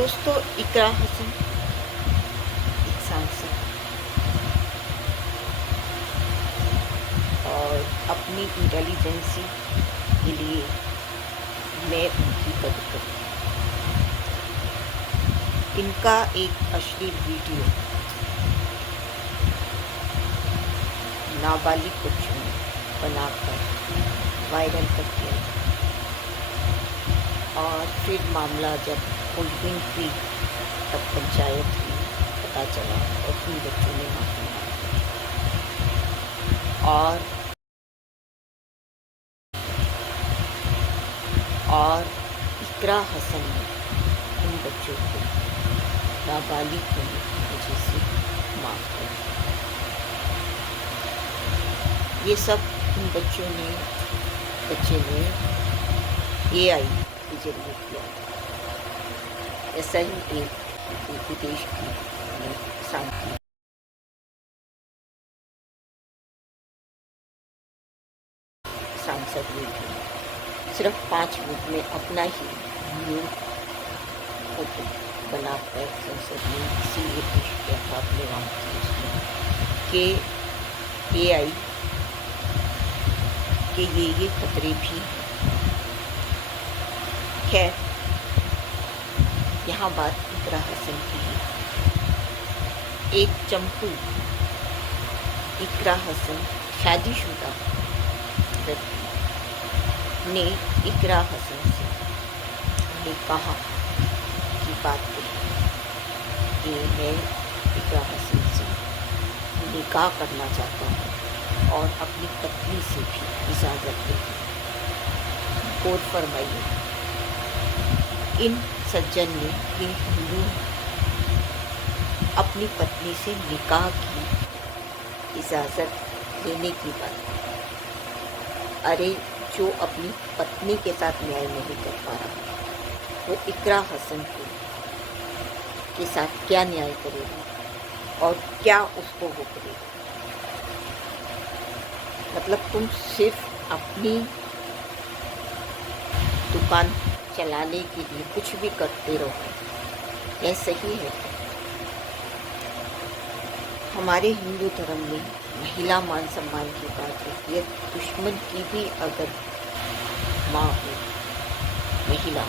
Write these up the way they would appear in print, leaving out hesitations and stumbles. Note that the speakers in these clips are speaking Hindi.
दोस्तों, इकरा हसन एक सांसद और अपनी इंटेलिजेंसी के लिए मैं उनकी कदर करती हूँ। इनका एक अश्लील वीडियो नाबालिग बच्चों ने बनाकर वायरल कर दिया और फिर मामला जब उलझन हुई तब पंचायत हुई, पता चला और उन बच्चों ने माफी मांगी और इकरा हसन ने उन बच्चों को नाबालिग होने की वजह से माफ कर दिया। ये सब उन बच्चे ने AI के जरिए किया। ऐसा ही एक विदेश की शांति सांसद हुई थी, सिर्फ 5 मिनट में अपना ही न्यू फोटो बनाकर संसद में इसीलिए पेश किया था अपने वहाँ के AI के ये खतरे भी हैं। खैर, यहाँ बात इकरा हसन की है। एक चंपू इकरा हसन शादीशुदा लड़की ने इकरा हसन से निकाह की बात कही कि मैं इकरा हसन से निकाह करना चाहता हूँ और अपनी पत्नी से भी इजाज़त देती हूँ। गौर फरमाइए, इन सज्जन ने इन हिंदू अपनी पत्नी से निकाह की इजाज़त लेने की बात की। अरे, जो अपनी पत्नी के साथ न्याय नहीं कर पा रहा वो इकरा हसन के साथ क्या न्याय करेगा और क्या उसको वो करेगा। मतलब तुम सिर्फ अपनी दुकान चलाने के लिए कुछ भी करते रहो, यह सही है? हमारे हिंदू धर्म में महिला मान सम्मान की बात होती है। दुश्मन की भी अगर माँ हो महिला,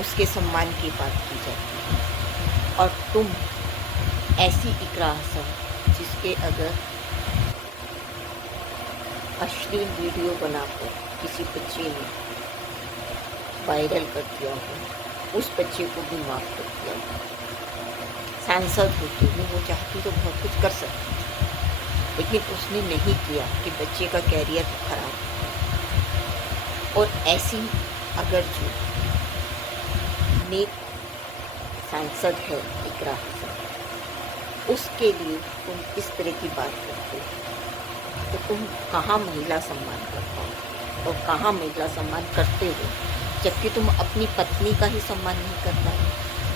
उसके सम्मान की बात की जाती है। और तुम ऐसी इकरा हसन जिसके अगर अश्लील वीडियो बनाकर किसी बच्चे ने वायरल कर दिया हो, उस बच्चे को भी माफ कर दिया हो। सांसद होते हुए वो चाहती तो बहुत कुछ कर सकती थी, लेकिन उसने नहीं किया कि बच्चे का कैरियर खराब हो। और ऐसी अगर जो नेक सांसद है इकरा हसन, उसके लिए तुम इस तरह की बात करते हो तो तुम कहाँ महिला सम्मान कर पाओ और कहाँ महिला सम्मान करते हो, जबकि तुम अपनी पत्नी का ही सम्मान नहीं कर पा रहे,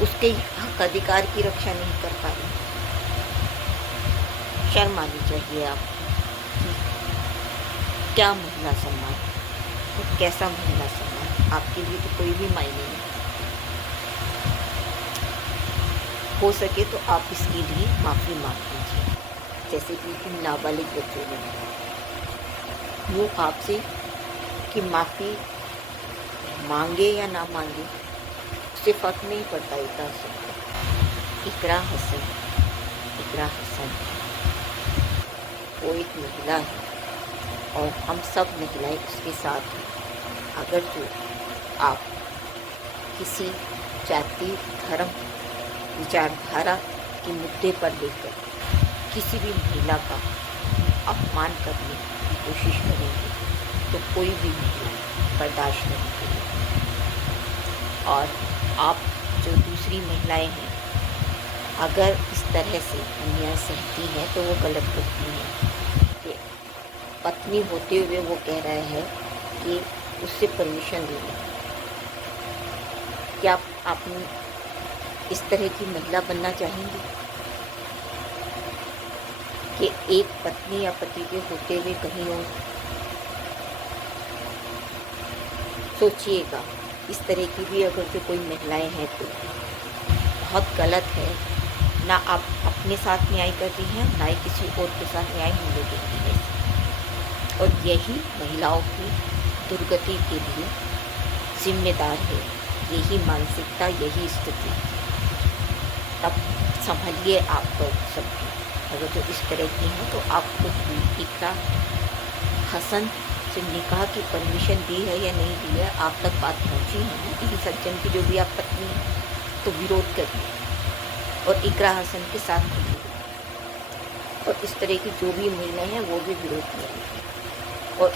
उसके हक अधिकार की रक्षा नहीं कर पा रहे। शर्म आनी चाहिए आपको। क्या महिला सम्मान और कैसा महिला सम्मान, आपके लिए तो कोई भी मायने नहीं। हो सके तो आप इसके लिए माफ़ी मांग लीजिए, जैसे कि इन नाबालिग बच्चों ने यूँ आपसे कि माफ़ी मांगे या ना मांगे उससे फ़र्क नहीं पड़ता। इकरा हसन वो एक महिला है और हम सब महिलाएं उसके साथ हैं। अगर जो आप किसी जाति, धर्म, विचारधारा के मुद्दे पर लेकर किसी भी महिला का अपमान करने की कोशिश करेंगे तो कोई भी महिला बर्दाश्त नहीं करेगी। और आप जो दूसरी महिलाएं हैं, अगर इस तरह से अन्याय सहती हैं तो वो गलत करती हैं। कि पत्नी होते हुए वो कह रहा है कि उससे परमिशन ले लें। क्या आप इस तरह की महिला बनना चाहेंगी कि एक पत्नी या पति के होते हुए कहीं और? सोचिएगा, इस तरह की भी अगर जो कोई महिलाएं हैं तो बहुत गलत है। ना आप अपने साथ न्याय कर रही हैं, ना ही किसी और के साथ न्याय होने देंगी है। और यही महिलाओं की दुर्गति के लिए जिम्मेदार है, यही मानसिकता, यही स्थिति। अब संभलिए आप लोग सबकी, अगर जो इस तरह की हैं तो आपको इकरा हसन से निकाह की परमिशन दी है या नहीं दी है, आप तक बात पहुंची है ना किसी सज्जन की, जो भी आप पत्नी हैं, तो विरोध करिए और इकरा हसन के साथ रहिए। और इस तरह की जो भी महिलाएं हैं वो भी विरोध करें। और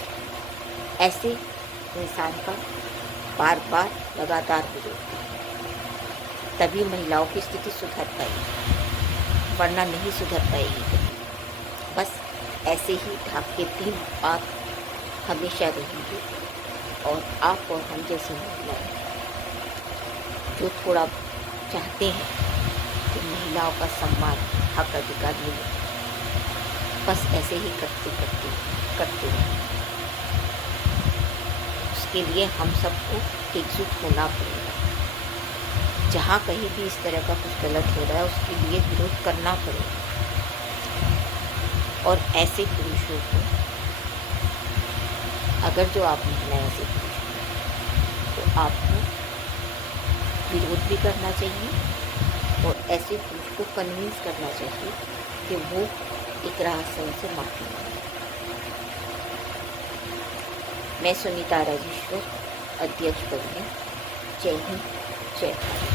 ऐसे इंसान का बार बार लगातार विरोध करें, तभी महिलाओं की स्थिति सुधर पाएगी, वरना नहीं सुधर पाएगी कभी। बस ऐसे ही ढाक के 3 बात हमेशा रहेंगे। और आप और हम जैसी महिलाएं जो थोड़ा चाहते हैं कि महिलाओं का सम्मान, हक, अधिकार मिले, बस ऐसे ही करते रहें। उसके लिए हम सबको एकजुट होना पड़ेगा। जहाँ कहीं भी इस तरह का कुछ गलत हो रहा है उसके लिए विरोध करना पड़ेगा। और ऐसे पुरुषों को, अगर जो आप महिलाएं ऐसे पुरुष हैं तो आपको विरोध भी करना चाहिए और ऐसे पुरुष को कन्विंस करना चाहिए कि वो इकरा हसन से माफी मांगे। मैं सुनीता राजेश्वर, अध्यक्ष पद में। जय हिंद, जय भारत।